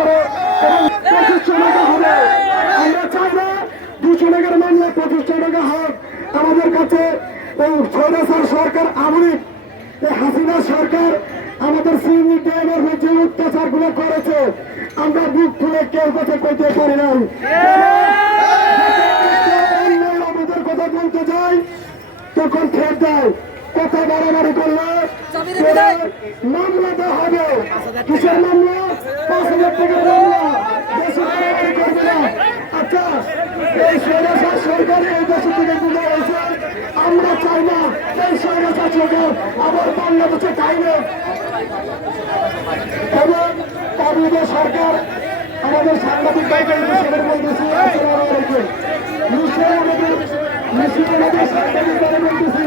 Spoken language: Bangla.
করে এবং 2500 টাকা হবে। আমরা চাই না 200 টাকার মামলা 2500 টাকা হোক। আমাদের কাছে এই স্বৈরাচার সরকার আমলিক হাসিনা সরকার আমাদের সিএনজি ড্রাইভার যে অত্যাচার গুলো করেছে আমরা বুক খুলে কেউ কথা কইতে পারি নাই। আমাদের কথা বলতে যাই তখন ফের দেয়, কথা বাড়াবাড়ি করলে মামলা দেওয়া হবে। কিসের মামলা? 5,000 টাকার মামলা। দেশে বাড়াবাড়ি করবে না। আচ্ছা, এই স্বৈরাচার সরকার এই দেশে থেকে তুলে হয়েছে, আমরা চাই না এই স্বৈরাচার সরকার আবার বাংলাদেশে খাইবে। এবং তাদের সরকার আমাদের সাংবাদিক ভাইদের হিসেবে বলতেছি, আসসালামু আলাইকুম। নিশ্চয়ই আমাদের সাংবাদিক ভাই বলতেছি